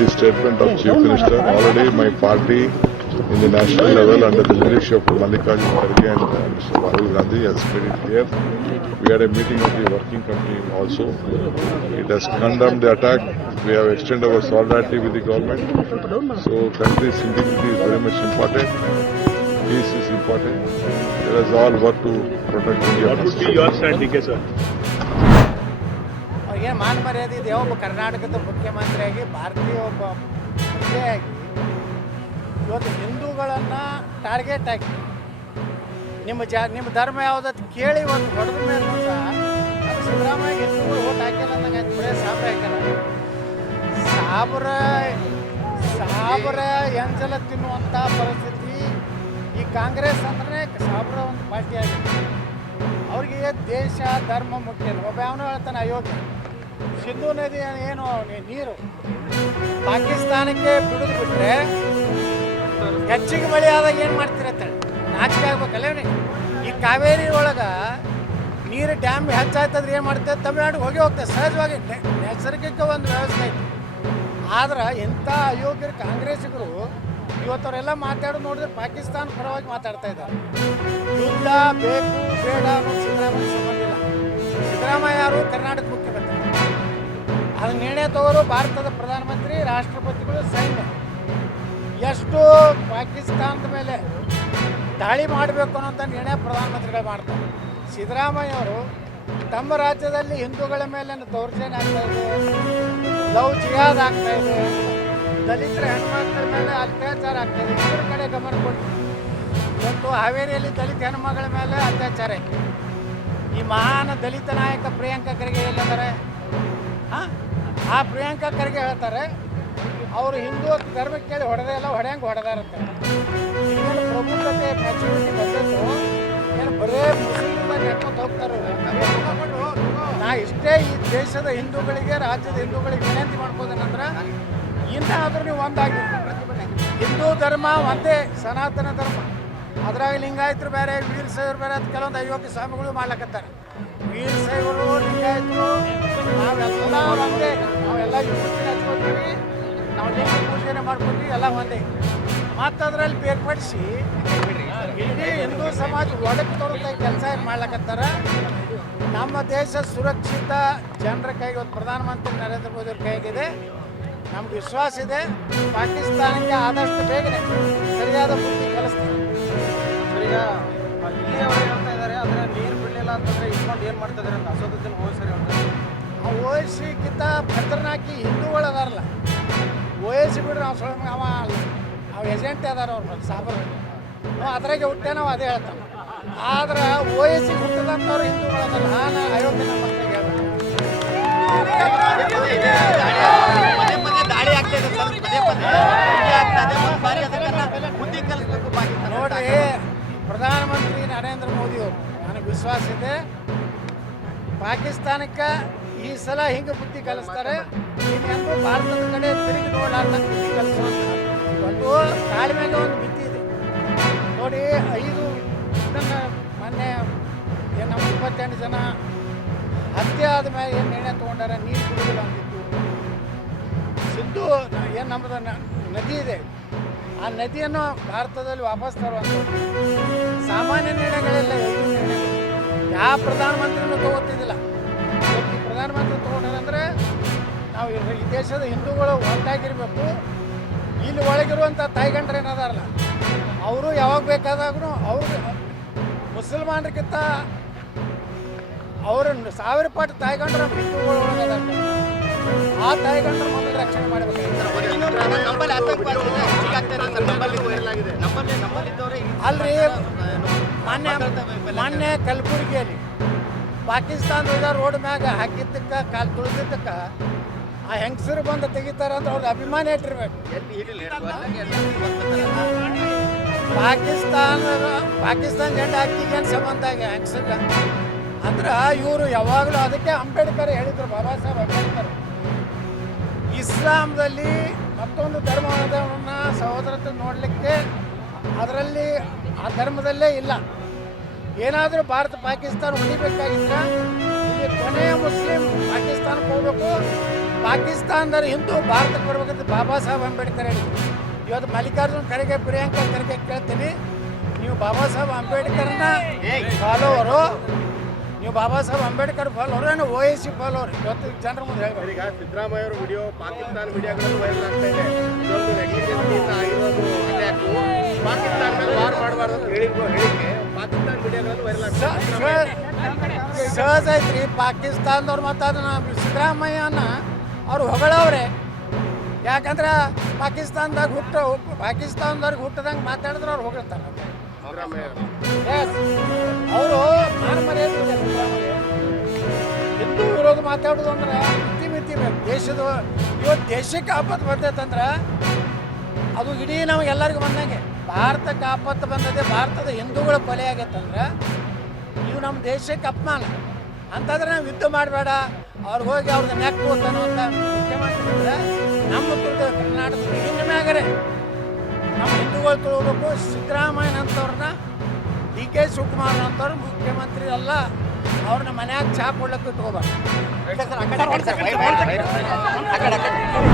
the statement of Chief Minister. Already my party in the national level under the leadership of Mallikarjun Kharge and Mr. Rahul Gandhi has made it clear. We had a meeting of the working committee also. It has condemned the attack. We have extended our solidarity with the government. So country's integrity is very much important. Peace is important. Let us all work to protect India. What would be your stand, DK sir? ಅವ್ರಿಗೆ ಮಾನ ಮರ್ಯಾದೆ ಇದೆ. ಒಬ್ಬ ಕರ್ನಾಟಕದ ಮುಖ್ಯಮಂತ್ರಿಯಾಗಿ ಭಾರತೀಯ ಒಬ್ಬ ಪ್ರಜೆಯಾಗಿ ಇವತ್ತು ಹಿಂದೂಗಳನ್ನು ಟಾರ್ಗೆಟ್ ಹಾಕಿ ನಿಮ್ಮ ಧರ್ಮ ಯಾವುದತ್ತು ಕೇಳಿ ಒಂದು ಹೊಡೆದ ಮೇಲೂ ಸಹ ಅದು ಸಿದ್ದರಾಮಯ್ಯ ಹಿಂದೂಗಳು ಓಟ್ ಹಾಕಿಲ್ಲ ಅಂದಂಗೆ ಆಯ್ತು. ಬರೀ ಸಾಬ್ರ ಹಾಕಿಲ್ಲ. ಸಾಬ್ರ ಎಂಜಲ ತಿನ್ನುವಂಥ ಪರಿಸ್ಥಿತಿ ಈ ಕಾಂಗ್ರೆಸ್ ಅಂದ್ರೆ ಸಾಬ್ರ ಒಂದು ಪಾರ್ಟಿ ಆಗಿದೆ. ಅವ್ರಿಗೆ ದೇಶ ಧರ್ಮ ಮುಖ್ಯ. ಒಬ್ಬ ಯಾವನೋ ಹೇಳ್ತಾನೆ ಅಯೋಗ್ಯ. ಸಿಂಧೂ ನದಿ ಏನು ನೀರು ಪಾಕಿಸ್ತಾನಕ್ಕೆ ಬಿಡಿದು ಬಿಟ್ರೆ ಹೆಚ್ಚಿಗೆ ಮಳೆ ಆದಾಗ ಏನು ಮಾಡ್ತಿರತ್ತೇಳಿ ನಾಚಿಕೆ ಆಗ್ಬೇಕಲ್ಲ ಅವನಿಗೆ. ಈ ಕಾವೇರಿ ಒಳಗೆ ನೀರು ಡ್ಯಾಮ್ ಹೆಚ್ಚಾಯ್ತಂದ್ರೆ ಏನು ಮಾಡ್ತೇವೆ, ತಮಿಳ್ನಾಡಿಗೆ ಹೋಗ್ತದೆ ಸಹಜವಾಗಿ. ನೈಸರ್ಗಿಕ ಒಂದು ವ್ಯವಸ್ಥೆ ಐತಿ. ಆದ್ರೆ ಇಂಥ ಅಯೋಗ್ಯರು ಕಾಂಗ್ರೆಸ್ಸಿಗರು ಇವತ್ತವರೆಲ್ಲ ಮಾತಾಡೋದು ನೋಡಿದ್ರೆ ಪಾಕಿಸ್ತಾನ ಪರವಾಗಿ ಮಾತಾಡ್ತಾ ಇದ್ದಾರೆ. ಯುದ್ಧ ಬೇಕು ಬೇಡ ಅನ್ನೋದು ಸಿದ್ದರಾಮಯ್ಯ ಸಂಬಂಧ ಇಲ್ಲ. ಸಿದ್ದರಾಮಯ್ಯ ಯಾರು ಕರ್ನಾಟಕ ಮುಖ್ಯಮಂತ್ರಿ. ಅದು ನಿರ್ಣಯ ತಗೋರು ಭಾರತದ ಪ್ರಧಾನಮಂತ್ರಿ, ರಾಷ್ಟ್ರಪತಿಗಳು, ಸೈನ್ಯ. ಎಷ್ಟು ಪಾಕಿಸ್ತಾನದ ಮೇಲೆ ದಾಳಿ ಮಾಡಬೇಕು ಅನ್ನೋಂಥ ನಿರ್ಣಯ ಪ್ರಧಾನಮಂತ್ರಿಗಳು ಮಾಡ್ತಾರೆ. ಸಿದ್ದರಾಮಯ್ಯ ಅವರು ತಮ್ಮ ರಾಜ್ಯದಲ್ಲಿ ಹಿಂದೂಗಳ ಮೇಲೆ ದೌರ್ಜನ್ಯ ಆಗ್ತಾ ಇದೆ, ಲವ್ ಜಿಹಾದ್ ಆಗ್ತಾ ಇದೆ, ದಲಿತರ ಹೆಣ್ಮಕ್ಳ ಮೇಲೆ ಅತ್ಯಾಚಾರ ಆಗ್ತಾಯಿದೆ. ಇದ್ರ ಕಡೆ ಗಮನ ಕೊಟ್ಟು ಇವತ್ತು ಹಾವೇರಿಯಲ್ಲಿ ದಲಿತ ಹೆಣ್ಮಗಳ ಮೇಲೆ ಅತ್ಯಾಚಾರ ಐತೆ. ಈ ಮಹಾನ್ ದಲಿತ ನಾಯಕ ಪ್ರಿಯಾಂಕಾ ಖರ್ಗೆ ಎಲ್ಲಿದ್ದಾರೆ? ಆ ಪ್ರಿಯಾಂಕಾ ಖರ್ಗೆ ಹೇಳ್ತಾರೆ ಅವರು ಹಿಂದೂ ಧರ್ಮಕ್ಕೆ ಕೇಳಿ ಹೊಡೆದೇ ಇಲ್ಲ, ಹೊಡೆಯಂಗೆ ಹೊಡೆದಾರಂತೆ. ಇನ್ನೇನು ಪ್ರಬುದ್ಧತೆ ಮೆಚುರಿಟಿ ಬಂದಿದ್ದು ಏನು ಬರೇ ಮುಸ್ಲಿಮ್ದಾಗ ನೆಟ್ಕೊಂಡು ಹೋಗ್ತಾರೆ. ನಾ ಇಷ್ಟೇ ಈ ದೇಶದ ಹಿಂದೂಗಳಿಗೆ, ರಾಜ್ಯದ ಹಿಂದೂಗಳಿಗೆ ವಿನಂತಿ ಮಾಡ್ಬೋದೇನಂದ್ರೆ ಇನ್ನಾದರೂ ನೀವು ಒಂದಾಗಿ. ಹಿಂದೂ ಧರ್ಮ ಒಂದೇ ಸನಾತನ ಧರ್ಮ. ಅದ್ರಾಗ ಲಿಂಗಾಯತರು ಬೇರೆ, ವೀರಶೈವರು ಬೇರೆ, ಅದು ಕೆಲವೊಂದು ಅಯೋಗ್ಯ ಸ್ವಾಮಿಗಳು ಮಾಡ್ಲಕತ್ತಾರೆ. ವೀರಶೈವರು, ಲಿಂಗಾಯತರು ನಾವೆಲ್ಲ ಒಂದೇ. ನಾವೆಲ್ಲ ವಿಭೂತಿನ ಹಚ್ಕೊತೀವಿ, ನಾವು ಲಿಂಗ ಪೂಜೆನೆ ಮಾಡ್ಕೊತೀವಿ, ಎಲ್ಲ ಒಂದೇ. ಮತ್ತು ಅದರಲ್ಲಿ ಬೇರ್ಪಡಿಸಿ ಇಡೀ ಹಿಂದೂ ಸಮಾಜ ಒಳಗೆ ತೋರುತ್ತಾ ಕೆಲಸ ಏನು ಮಾಡ್ಲಕತ್ತಾರ. ನಮ್ಮ ದೇಶ ಸುರಕ್ಷಿತ ಜನರ ಕೈಗೆ ಇವತ್ತು ಪ್ರಧಾನಮಂತ್ರಿ ನರೇಂದ್ರ ಮೋದಿ ಅವ್ರ ಕೈಗಿದೆ. ನಮ್ಗೆ ವಿಶ್ವಾಸ ಇದೆ ಪಾಕಿಸ್ತಾನಕ್ಕೆ ಆದಷ್ಟು ಬೇಗನೆ ಸರಿಯಾದ ಬುದ್ಧಿ ಕಲಿಸ್ತಾರೆ. ಈಗ ಇಲ್ಲಿ ಅವರು ಹೇಳ್ತಾ ಇದ್ದಾರೆ, ಆದರೆ ನೀರು ಬಿಡಲಿಲ್ಲ ಅಂತಂದರೆ ಇಟ್ಕೊಂಡು ಏನು ಮಾಡ್ತಾ ಇದ್ದಾರೆ ಅಂತ ಅಸೋದತ್ತಿನ ಓದಿಸ್ರಿ ಅಂತ. ಆ ಓದಿಸಿಕ್ಕಿಂತ ಖತರ್ನಾಕಿ ಹಿಂದೂಗಳು ಅದಾರಲ್ಲ, ಓದಿಸಿ ಬಿಡ್ರಿ ನಾವು ಸ್ವಲ್ಪ ಅವ ಏಜೆಂಟ್ ಅದಾರ ಅವ್ರು ಸಾಬರು. ನಾವು ಅದ್ರಾಗೆ ಹುಟ್ಟೆ ನಾವು ಅದೇ ಹೇಳ್ತಾನೆ. ಆದ್ರೆ ಓದಿಸಿ ಹುಟ್ಟಿದಂಥವ್ರು ಹಿಂದೂಗಳು ಅದಾರ. ನಾನು ಅಯೋಗ್ಯ ನಮ್ಮ ಮಕ್ಕಳಿಗೆ ಹೇಳ್ಬೇಕು. ನೋಡ್ರಿ, ಪ್ರಧಾನಮಂತ್ರಿ ನರೇಂದ್ರ ಮೋದಿ ಅವರು ನನಗೆ ವಿಶ್ವಾಸ ಇದೆ ಪಾಕಿಸ್ತಾನಕ್ಕೆ ಈ ಸಲ ಹಿಂಗೆ ಬುದ್ಧಿ ಕಲಿಸ್ತಾರೆ. ಇನ್ನೆಂದು ಭಾರತದ ಕಡೆ ತಿರುಗಿ ನೋಡಲಾರ್ದಂಗೆ ಬುದ್ಧಿ ಕಲಿಸುವಂತ ಒಂದು ತಾಳ್ಮೆಗೆ ಒಂದು ಮಿತಿ ಇದೆ. ನೋಡಿ, 5 ಇದನ್ನು ಮೊನ್ನೆ ನಮ್ಮ 28 ಜನ ಹತ್ಯೆ ಆದ ಮೇಲೆ ಏನು ನಿರ್ಣಯ ತೊಗೊಂಡಾರ, ನೀರು ಕುಡಿದಿಲ್ಲ ಅಂತಿತ್ತು. ಸಿಂಧು ಏನು ನಮ್ಮದು ನದಿ ಇದೆ, ಆ ನದಿಯನ್ನು ಭಾರತದಲ್ಲಿ ವಾಪಸ್ ತರುವಂಥದ್ದು ಸಾಮಾನ್ಯ ನಿರ್ಣಯಗಳೆಲ್ಲ ಯಾವ ಪ್ರಧಾನಮಂತ್ರಿನೂ ತಗೋತಿದ್ದಿಲ್ಲ. ಇವತ್ತು ಪ್ರಧಾನಮಂತ್ರಿ ತೊಗೊಂಡ್ರೆ ನಾವು ಈ ದೇಶದ ಹಿಂದೂಗಳು ಒಟ್ಟಾಗಿರ್ಬೇಕು. ಇಲ್ಲಿ ಒಳಗಿರುವಂಥ ತಾಯಿಗಂಡ್ರು ಏನದಾರಲ್ಲ, ಅವರು ಯಾವಾಗ ಬೇಕಾದಾಗೂ ಅವರು ಮುಸಲ್ಮಾನರಿಗಿಂತ ಅವ್ರನ್ನ 1000 ಪಟ್ಟು ತಾಯಿಗಂಡ್ರು ನಮ್ಮ ಹಿಂದೂಗಳು ಒಳಗದಾರ. ಆ ತಾಯಿಗಂಡ್ರು ಮೊದಲು ರಕ್ಷಣೆ ಮಾಡಬೇಕು. ಅಲ್ರಿ, ಮೊನ್ನೆ ಕಲಬುರಗಿಯಲ್ಲಿ ಪಾಕಿಸ್ತಾನದ ರೋಡ್ ಮ್ಯಾಗ ಹಾಕಿದ್ದಕ್ಕೆ ಕಾಲು ತುಳಿದಿದ್ದಕ್ಕೆ ಆ ಹೆಂಗಸರು ಬಂದು ತೆಗಿತಾರೆ ಅಂತ ಅವ್ರದ್ದು ಅಭಿಮಾನ ಇಟ್ಟಿರ್ಬೇಕು. ಪಾಕಿಸ್ತಾನ ಜೆಂಡ ಹಾಕಿಗೇನು ಸಂಬಂಧ ಆಗಿ ಹೆಂಗಸರ್ಗ ಅಂದ್ರೆ ಇವರು ಯಾವಾಗಲೂ ಅದಕ್ಕೆ ಅಂಬೇಡ್ಕರ್ ಹೇಳಿದರು, ಬಾಬಾ ಸಾಹೇಬ್ ಅಂಬೇಡ್ಕರ್. ಇಸ್ಲಾಂದಲ್ಲಿ ಮತ್ತೊಂದು ಧರ್ಮವನ್ನು ಸಹೋದರತೆ ನೋಡಲಿಕ್ಕೆ ಅದರಲ್ಲಿ ಆ ಧರ್ಮದಲ್ಲೇ ಇಲ್ಲ. ಏನಾದರೂ ಭಾರತ ಪಾಕಿಸ್ತಾನ ಉಳಿಬೇಕಾಗಿದ್ರೆ ಇಲ್ಲಿ ಕೊನೆಯ ಮುಸ್ಲಿಂ ಪಾಕಿಸ್ತಾನಕ್ಕೆ ಹೋಗ್ಬೇಕು, ಪಾಕಿಸ್ತಾನದಲ್ಲಿ ಹಿಂದೂ ಭಾರತಕ್ಕೆ ಬರ್ಬೇಕಂತ ಬಾಬಾ ಸಾಹೇಬ್ ಅಂಬೇಡ್ಕರ್ ಹೇಳಿದ್ರು. ಇವತ್ತು ಮಲ್ಲಿಕಾರ್ಜುನ್ ಖರ್ಗೆ ಪ್ರಿಯಾಂಕಾ ಖರ್ಗೆ ಕೇಳ್ತೀನಿ, ನೀವು ಬಾಬಾ ಸಾಹೇಬ್ ಅಂಬೇಡ್ಕರ್ನ ಫಾಲೋವರು, ನೀವು ಬಾಬಾ ಸಾಹೇಬ್ ಅಂಬೇಡ್ಕರ್ ಫಾಲೋವರು ಏನು OIC ಫಾಲೋವರು? ಇವತ್ತು ಜನರ ಮುಂದೆ ಹೇಳ್ಬೇಕು. ಈಗ ಸಿದ್ದರಾಮಯ್ಯ ಅವರು ವಿಡಿಯೋ ಪಾಕಿಸ್ತಾನ ವಿಡಿಯೋಗಳಲ್ಲಿ ವೈರಲ್ ಆಗ್ತಾ ಇದೆ. ಇದೊಂದು ನೆಗ್ಲಿಜೆನ್ಸಿಯಿಂದ ಆಗಿರೋದು ಅಟ್ಯಾಕು. ಪಾಕಿಸ್ತಾನ ಮೇಲೆ ವಾರ್ ಮಾಡಬಾರ್ದು ಅಂತ ಹೇಳಿಕೆ ಪಾಕಿಸ್ತಾನ ವಿಡಿಯೋಗಳಲ್ಲಿ ವೈರಲ್ ಆಗ್ತಾ ಇದೆ. ಸಹಜ ಐತ್ರಿ. ಪಾಕಿಸ್ತಾನದವ್ರು ಮತ್ತು ಅದನ್ನ ಸಿದ್ದರಾಮಯ್ಯನ ಅವ್ರು ಹೊಗಳವ್ರೆ. ಯಾಕಂದ್ರೆ ಪಾಕಿಸ್ತಾನದವ್ರಿಗೆ ಹುಟ್ಟದಂಗೆ ಮಾತಾಡಿದ್ರೆ ಅವ್ರು ಹೊಗಳ್ತಾರೆ. ಸಿದ್ದರಾಮಯ್ಯ ಅವರು ನಾನು ಮರ್ಯಾದೆ ಹಿಂದೂ ವಿರೋಧ ಮಾತಾಡೋದು ಅಂದ್ರೆ ಮಿತಿ ಬೇಕು. ಇವತ್ತು ದೇಶಕ್ಕೆ ಆಪತ್ತು ಬರ್ತೈತಂದ್ರೆ ಅದು ಇಡೀ ನಮಗೆಲ್ಲರಿಗೂ ಬಂದಂಗೆ. ಭಾರತಕ್ಕೆ ಆಪತ್ತು ಬಂದದೆ, ಭಾರತದ ಹಿಂದೂಗಳ ಕೊಲೆ ಆಗೈತಂದ್ರೆ ಇವು ನಮ್ಮ ದೇಶಕ್ಕೆ ಅಪಮಾನ. ಅಂತಂದ್ರೆ ನಾವು ಯುದ್ಧ ಮಾಡಬೇಡ, ಅವ್ರಿಗೆ ಹೋಗಿ ಅವ್ರದ್ದು ನೆಕ್ ಅನ್ನುವಂಥ ಮುಖ್ಯಮಂತ್ರಿ ನಮ್ಮ ಕರ್ನಾಟಕದ ಹಿಂದೆ ಮ್ಯಾಗರೆ ನಮ್ಮ ಹಿಂದೂಗಳು ತೊಗೋಬೇಕು. ಸಿದ್ದರಾಮಯ್ಯನಂತವ್ರನ್ನ DK ಶಿವಕುಮಾರ್ ಅಂತವ್ರು ಮುಖ್ಯಮಂತ್ರಿ ಅಲ್ಲ, ಅವ್ರನ್ನ ಮನ್ಯಾಗ ಚಾ ಕೊಡ್ಲಿಕ್ಕೆ ಇಟ್ಕೋಬಾರ್ದು.